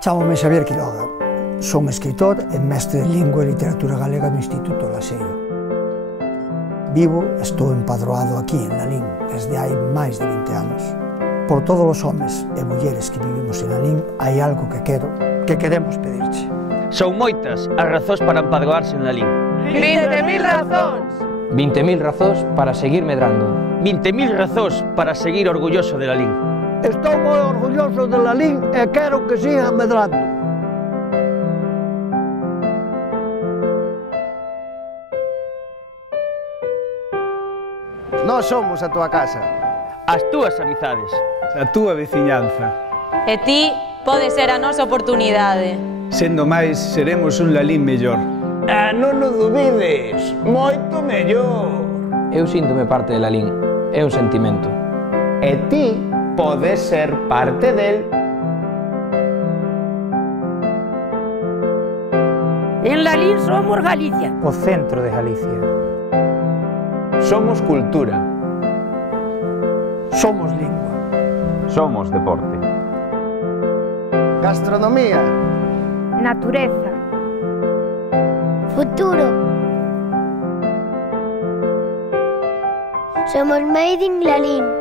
Chámome Xavier Quiroga. Son escritor e mestre de Lingua e Literatura Galega do Instituto Laseiro. Vivo e estou empadroado aquí en Lalín desde hai máis de 20 anos. Por todos os homes e mulleres que vivimos en Lalín hai algo que queremos pedirche. Son moitas as razóns para empadroarse en Lalín. 20.000 razóns! 20.000 razóns para seguir medrando. 20.000 razóns para seguir orgulloso de Lalín. Estou moi orgulloso de Lalín e quero que siga medrando. Nós somos a túa casa. As túas amizades. A túa veciñanza. E ti pode ser a nosa oportunidade. Sendo máis, seremos un Lalín mellor. Non o dubides, moito mellor. Eu síntome parte de Lalín, é un sentimento. E ti podes ser parte del. En Lalín somos Galicia. O centro de Galicia. Somos cultura. Somos lingua. Somos deporte. Gastronomía. Natureza. Futuro. Somos Made in Lalín.